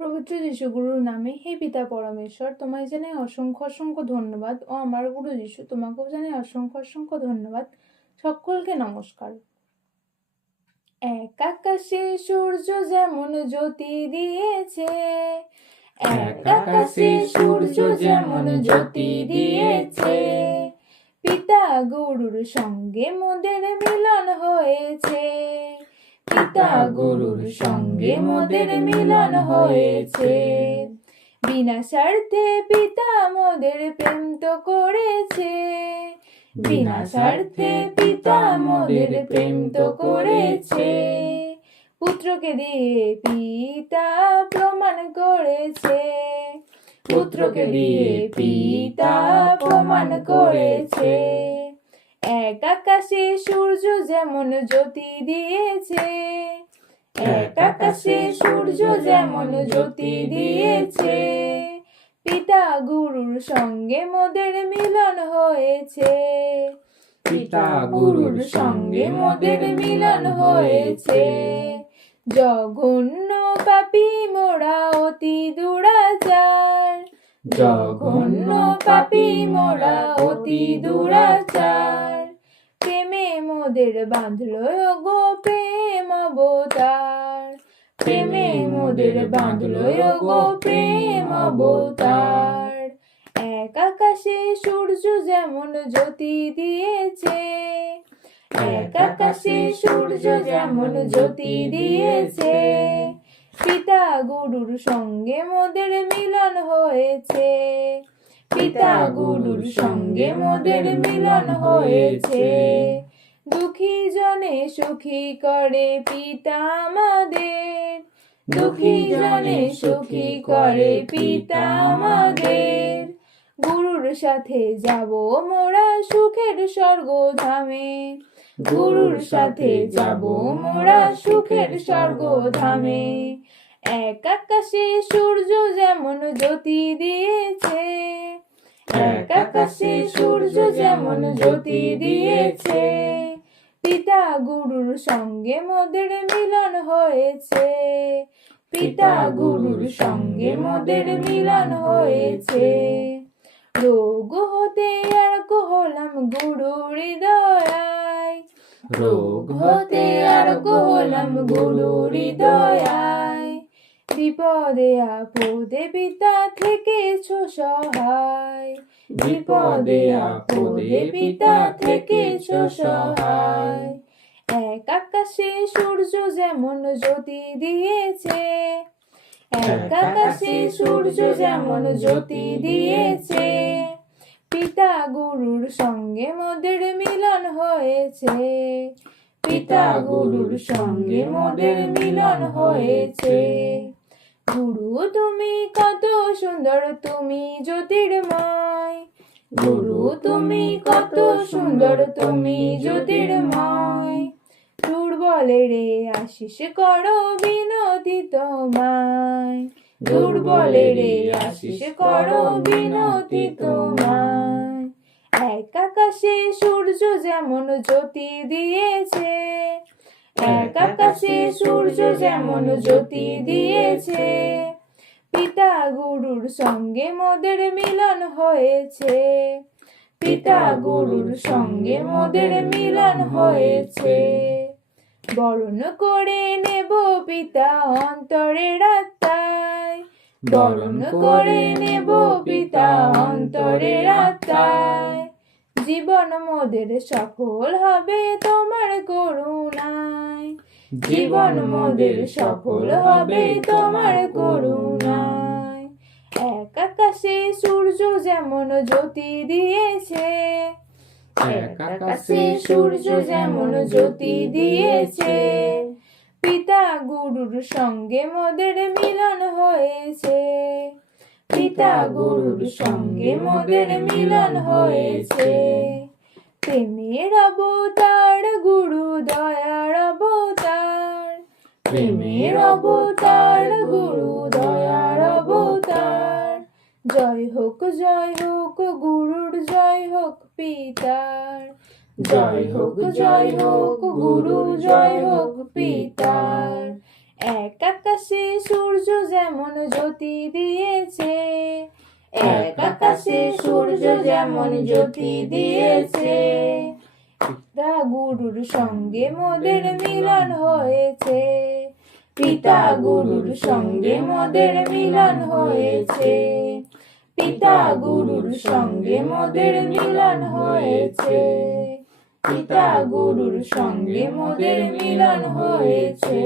পবিত্র যিশু গুরুর নামে, হে পিতা পরমেশ্বর, তোমায় জানাই অসংখ্য অসংখ্য ধন্যবাদ ও আমার গুরু যিশু, তোমাকেও জানাই অসংখ্য অসংখ্য ধন্যবাদ। সকলকে নমস্কার। এক আকাশে সূর্য যেমন জ্যোতি দিয়েছে এক আকাশে সূর্য যেমন জ্যোতি দিয়েছে, পিতা গুরুর সঙ্গে মোদের মিলন হয়েছে। পিতা গুরুর সঙ্গে মোদের মিলন হয়েছে। বিনা স্বার্থে পিতা মোদের প্রেম তো করেছে। বিনা স্বার্থে পিতা মোদের প্রেম তো করেছে। পুত্রকে দিয়ে পিতা প্রমাণ করেছে। পুত্রকে দিয়ে পিতা প্রমাণ করেছে। এক আকাশে সূর্য যেমন জ্যোতি দিয়েছে এক আকাশে সূর্য যেমন জ্যোতি দিয়েছে পিতা গুরুর সঙ্গে মোদের মিলন হয়েছে। পিতা গুরুর সঙ্গে মোদের মিলন হয়েছে। জঘন্য পাপি মোরা অতি দুরাচার। জঘন্য পাপী মোরা অতি দুরাচার। মোদের বাঁধলো গো প্রেম অবতার। প্রেমে মোদের বাঁধলো গো প্রেম অবতার। এক আকাশে সূর্য যেমন জ্যোতি দিয়েছে, এক আকাশে সূর্য যেমন জ্যোতি দিয়েছে, পিতা গুরুর সঙ্গে মোদের মিলন হয়েছে। পিতা গুরুর সঙ্গে মোদের মিলন হয়েছে। দুঃখী জনে সুখী করে পিতা আমাদের দুঃখী জনে সুখী করে পিতা আমাদের গুরুর সাথে যাব মোরা সুখের স্বর্গ ধামে। গুরুর সাথে যাব মোরা সুখের স্বর্গ ধামে। এক আকাশে সূর্য যেমন জ্যোতি দিয়েছে এক আকাশে সূর্য যেমন জ্যোতি দিয়েছে। গুরুর সঙ্গে মোদের মিলন হয়েছে। পিতা গুরুর সঙ্গে মোদের মিলন হয়েছে। রোগ হতে আর হলাম গুরু দয়ায়। রোগ হতে আর হলাম গুরু দয়ায়। বিপদে আপদে পিতা থেকেছো সহায়। বিপদে আপদে পিতা থেকেছো সহায়। আকাশে সূর্য যেমন জ্যোতি দিয়েছে এক আকাশে সূর্য যেমন জ্যোতি দিয়েছে পিতা গুরুর সঙ্গে মোদের মিলন হয়েছে পিতা গুরুর সঙ্গে মোদের মিলন হয়েছে। গুরু তুমি কত সুন্দর তুমি জ্যোতির্ময় গুরু তুমি কত সুন্দর তুমি জ্যোতির্ময় দুর্বলের আশিস করো বিনতি তোমায়। দুর্বলের আশিস করো বিনতি তোমায়। এক আকাশে সূর্য যেমন জ্যোতি দিয়েছে, এক আকাশে সূর্য যেমন জ্যোতি দিয়েছে পিতা গুরুর সঙ্গে মোদের মিলন হয়েছে। পিতা গুরুর সঙ্গে মোদের মিলন হয়েছে। বরণ করে নেব পিতা অন্তরের আত্মায় বরণ করে নেব পিতা অন্তরের আত্মায় জীবন মোদের সফল হবে তোমার করুণায়। জীবন মোদের সফল হবে তোমার করুণায়। এক আকাশে সূর্য যেমন জ্যোতি দিয়েছে। এক আকাশে সূর্য যেমন জ্যোতি দিয়েছে। পিতা গুরুর সঙ্গে মোদের মিলন হয়েছে। পিতা গুরুর সঙ্গে মোদের মিলন হয়েছে। প্রেমের অবতার, গুরু দয়ার অবতার। প্রেমের অবতার, গুরু দয়ার অবতার জয় হোক জয় হোক, গুরুর জয় হোক পিতার। জয় হোক জয় হোক গুরু জয় হোক পিতার। এক আকাশে সূর্য যেমন জ্যোতি দিয়েছে, এক আকাশে সূর্য যেমন জ্যোতি দিয়েছে, পিতা গুরুর সঙ্গে মোদের মিলন হয়েছে। পিতা গুরুর সঙ্গে মদের মিলন হয়েছে। পিতা গুরুর সঙ্গে মদের মিলন হয়েছে। পিতা গুরুর সঙ্গে মদের মিলন হয়েছে।